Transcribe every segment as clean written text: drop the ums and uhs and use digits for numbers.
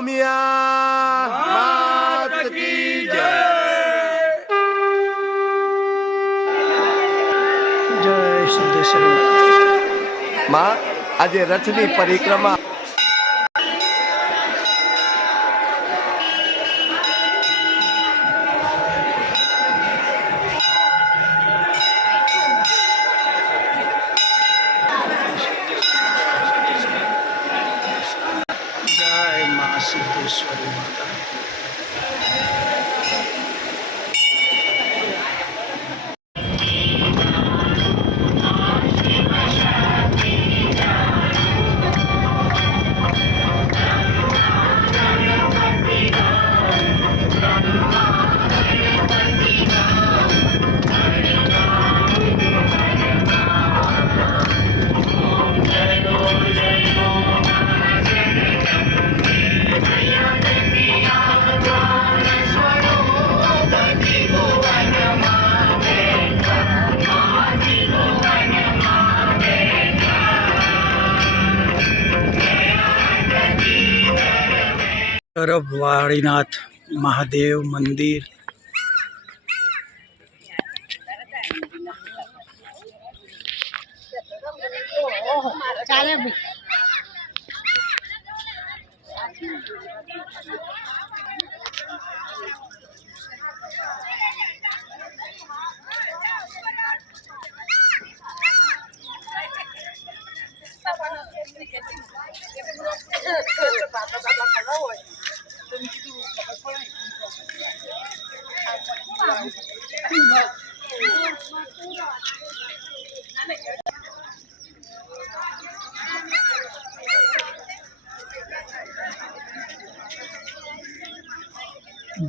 ઉમિયા માત કી જય। જય સિદ્ધેશ્વરી માં આજે રથની પરિક્રમા જય મા સિદ્ધેશ્વરી માતા। તરફ વાળીનાથ મહાદેવ મંદિર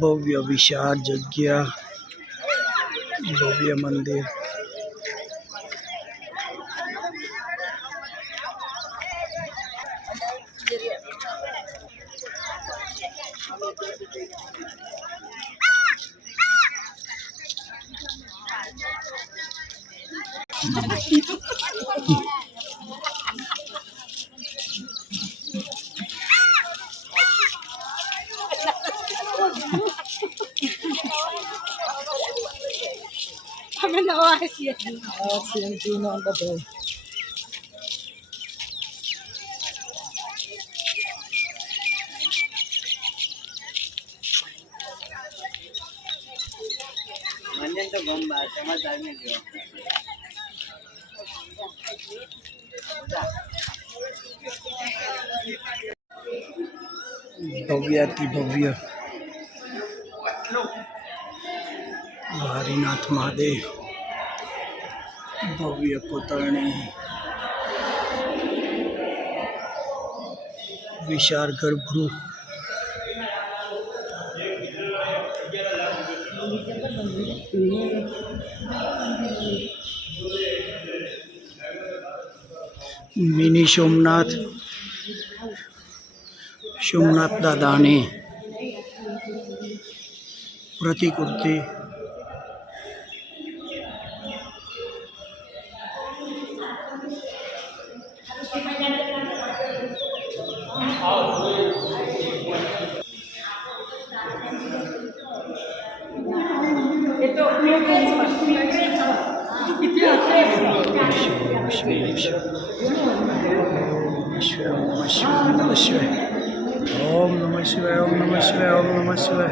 ભવ્ય વિશાળ જગ્યા, ભવ્ય મંદિર। અમે નવા છીએ નો બધો મને તો ગમ સમજદાર ને ગયો ભવ્યાતિ ભવ્ય વારીનાથ મહાદેવ, ભવ્ય કોતરણી, વિશાળ ગર્ભગૃહ, મિની સોમનાથ, સોમનાથ દાદાની પ્રતિકૃતિ, ओम नमः शिवाय, ओम नमः शिवाय, ओम नमः शिवाय।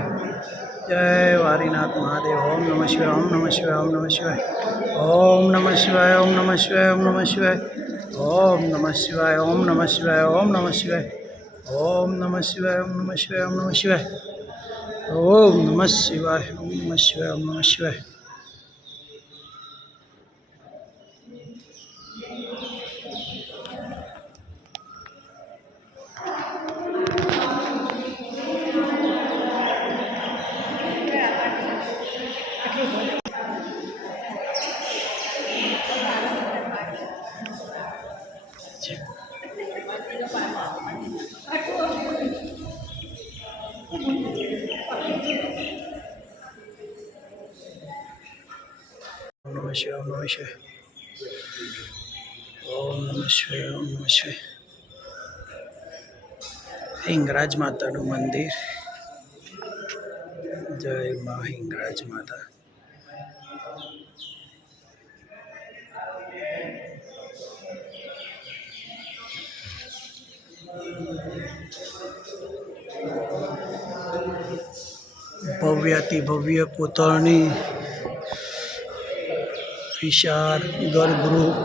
जय वारीनाथ महादेव। ओम नमः शिवाय, ओम नमः शिवाय, ओम नमः शिवाय, ओम नमः शिवाय, ओम नमः शिवाय, ओम नमः शिवाय, ओम नमः शिवाय, ओम नमः शिवाय, ओम नमः शिवाय, ओम नमः शिवाय, ओम नमः शिवाय, ओम नमः शिवाय, ओम नमः शिवाय, ओम नमः शिवाय, ओम नमः शिवाय। नमः शिवाय, ओम नमः शिवाय, ओम नमः शिवाय, ओम नमः शिवाय, હિંગરાજ માતાનું મંદિર. જય મા હિંગરાજ માતા. ભવ્યાતિ ભવ્ય કોતરણી વિશાળ ગર્ભગૃહ.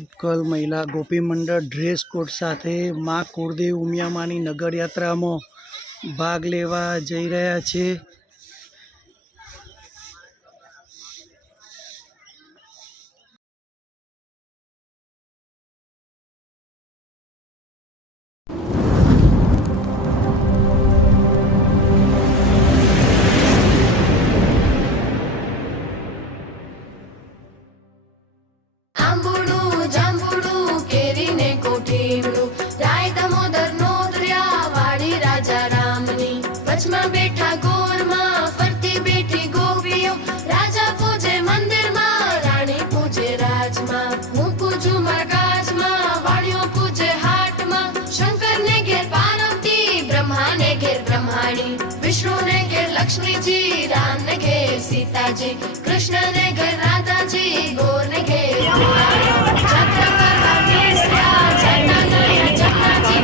ઉત્કલ મહિલા ગોપી મંડળ ડ્રેસ કોડ સાથે મા કુળદેવ ઉમિયામાની નગર યાત્રામાં ભાગ લેવા જઈ રહ્યા છે. કચ્છમાં બેઠા ગોરમાં ફરતી બેઠી ગોપીઓ, રાજા પૂજે મંદિરમાં, રાણી પૂજે રાજમાં, હું પૂજું મરગાજમાં, વાણીઓ પૂજે હાટમાં, શંકરને ઘેર પાર્વતી, બ્રહ્માને ઘેર બ્રહ્માણી, વિષ્ણુને ઘેર લક્ષ્મીજી, રામને ઘેર સીતાજી, કૃષ્ણને ઘેર રાધાજી, ગોરને ઘેર જાત્રા કરવા બેસ્યા, જટા ગયા જટાજી.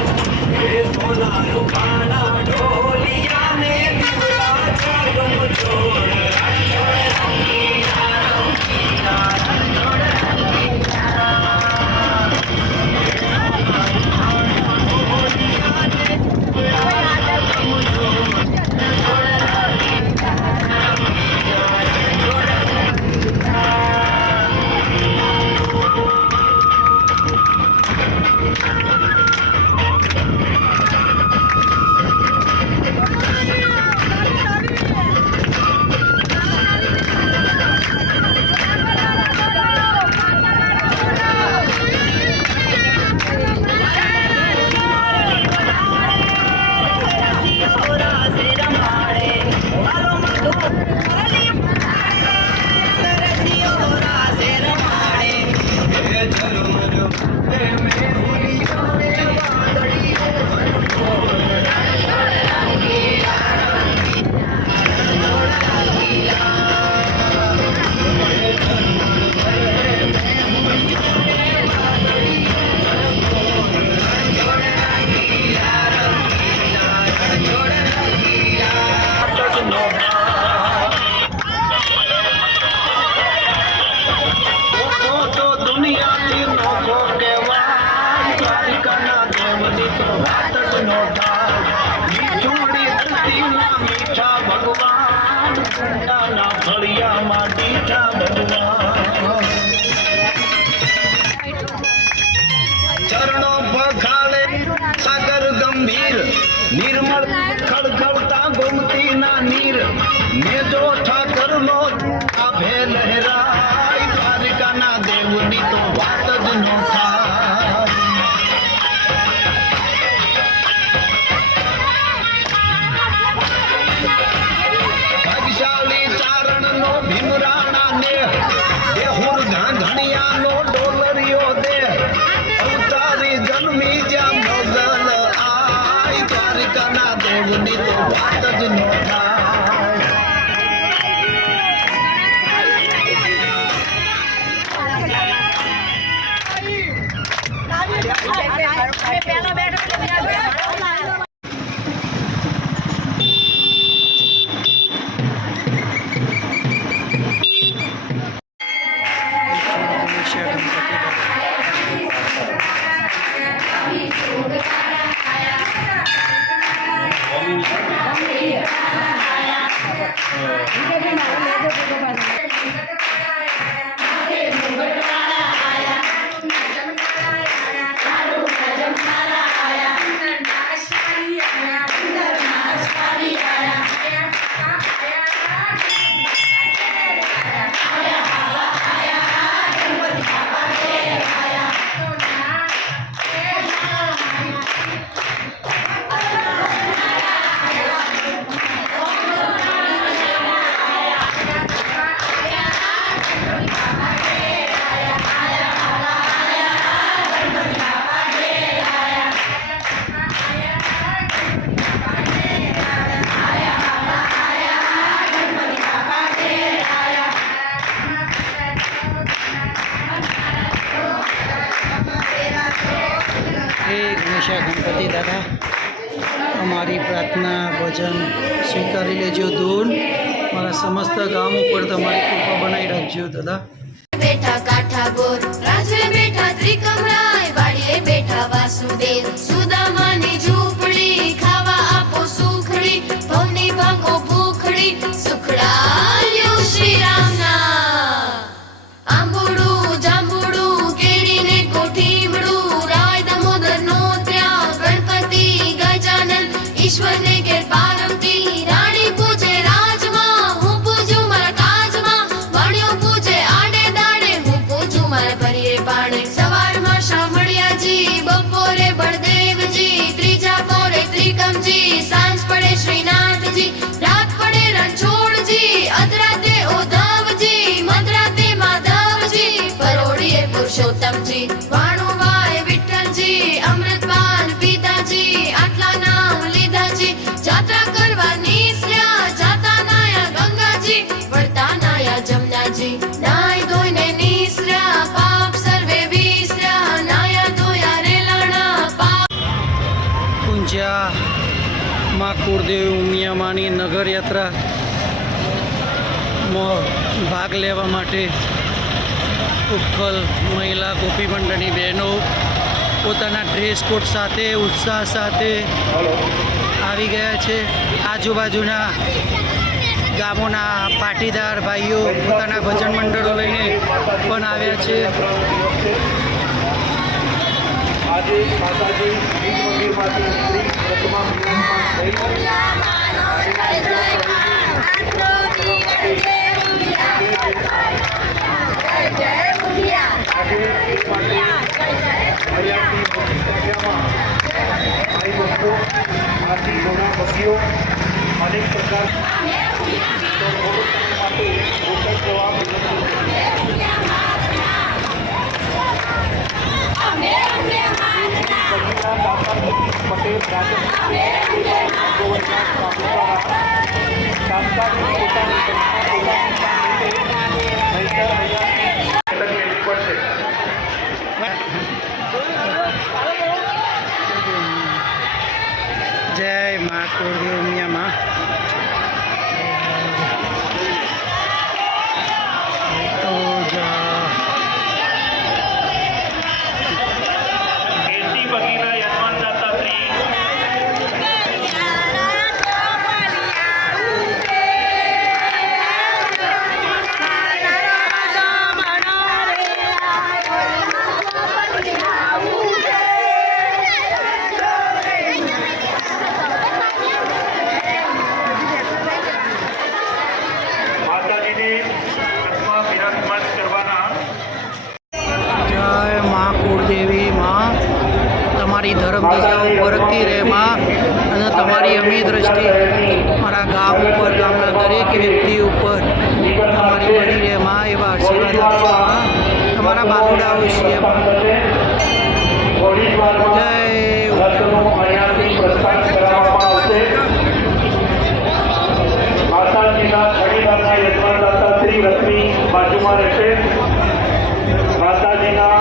ચરણો પખાળે સાગર ગંભીર, નિર્મળ ખળખળતા ગોમતી ના નીર, મેજો ઠાકર નો આભે લહેરાય, દ્વારિકા ના દેવની તો વાત જ નો થાય. ભાગશાળી ચારણ નો ભીમરાણા ને, દેહુર ઘાંઘણિયા નો ડોલરિયો દે, અવતારી જન્મી જ્યાં મોગલ આય, દ્વારિકા ના દેવની તો વાત જ નો થાય. ગણેશા ગણપતિ દાદા અમારી પ્રાર્થના ભજન સ્વીકારી લેજો ધૂન મારા સમસ્ત ગામ ઉપર તમારી કૃપા બનાવી રાખજો દાદા. બેઠા કાઠા ગોર રાજે બેઠા ત્રિકમરાય વાડીએ બેઠા વાસુદેવ સુદામાની ઝૂંપડી ખાવા આપો સુખડી ભવની ભાગો ભૂખડી સુખડાલ્યો શ્રી રામના આંબુડું જાંબુડું કેરીને કોઠીમડું રાય દામોદર નો ત્યાં ગણપતિ ગજાનન ઈશ્વરને ઘેર પારમતી રાણી પૂજે રાજમાં હું પૂજું મારા કાજમાં વાણિયો પૂજે આડે દાડે હું પૂજું મારા ભરીએ પાડે સવારમાં શામળિયાજી બપોરે બળદેવજી ત્રીજા પોરે ત્રિકમજી સાંજ પડે શ્રીનાથજી રાત પડે રણછોડજી અધરાતે ઓધવજી મધરાતે માધવજી પરોડીએ પુરુષોત્તમજી વાણુવાય વિઠ્ઠલજી અમૃતપાન પિતાજી આટલા નામ લીધાજી જાત્રા કરવા નીસર્યા જાતા નાયા ગંગાજી વળતા નાયા જમનાજી નાય ધોઈને નીસર્યા પાપ સર્વે વિસર્યા નાયા ધોયા રેલાણા પાપ પૂંજ્યા માં કુળદેવી ઉમિયામાની નગરયાત્રામાં ભાગ લેવા માટે ઉત્કલ મહિલા ગોપી મંડળની બહેનો પોતાના ડ્રેસ કોડ સાથે ઉત્સાહ સાથે આવી ગયા છે. આજુબાજુના ગામોના પાટીદાર ભાઈઓ પોતાના ભજન મંડળો લઈને પણ આવ્યા છે. આજે માતાજી શ્રી મંદિરમાંથી શ્રી પ્રતિમા અનેક પ્રકાર પટેલ જય મા કુળદેવી ઉમિયામાં. તો તમારી ધર્મ દિશાઓ ફરકતી રહે માં અને તમારી અમી દ્રષ્ટિ મારા ગામ ઉપર ગામના દરેક વ્યક્તિ ઉપર તમારી બની રહે માં એવા આશીર્વાદ આપશો માં. તમારા બાલુડાઓ છીએ માં. માતાજીના ખરીદારના યજમાનદાતા શ્રી લક્ષ્મી બાજુમાં રહેશે. માતાજીના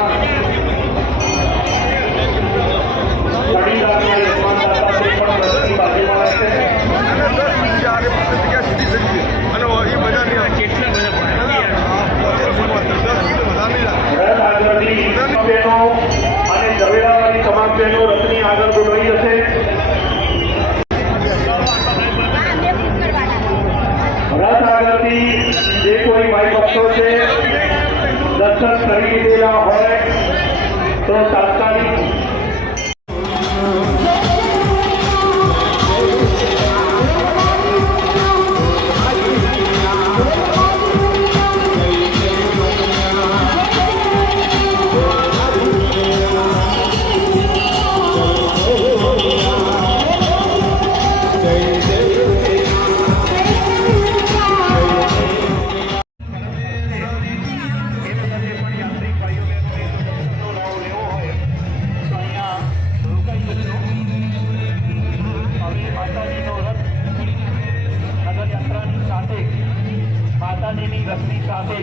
રથની સાથે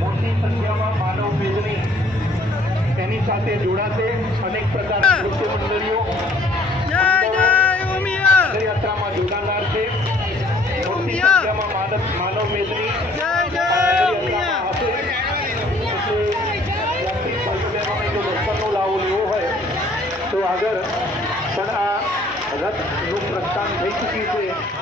મોટી સંખ્યામાં માનવ મેદની એની સાથે જોડાશે. અનેક પ્રકારના નૃત્ય મંડળીઓ યાત્રામાં જોડાનાર છે. મોટી સંખ્યામાં માનવ મેદની યાત્રામાં હશે. એટલે યાત્રિક ભાઈઓ બહેનોને જો દર્શનનો લાવો લેવો હોય તો આગળ પણ આ રથનું પ્રસ્થાન થઈ ચૂક્યું છે.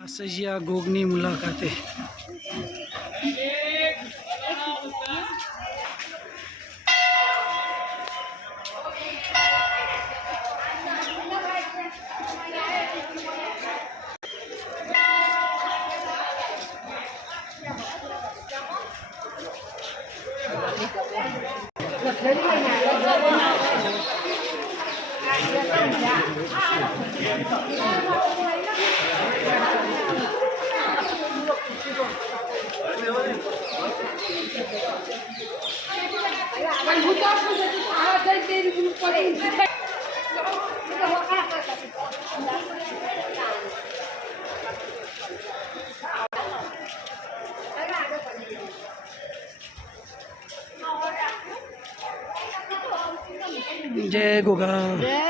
સજિયા ગોગની મુલાકાતે જય ગોગા જય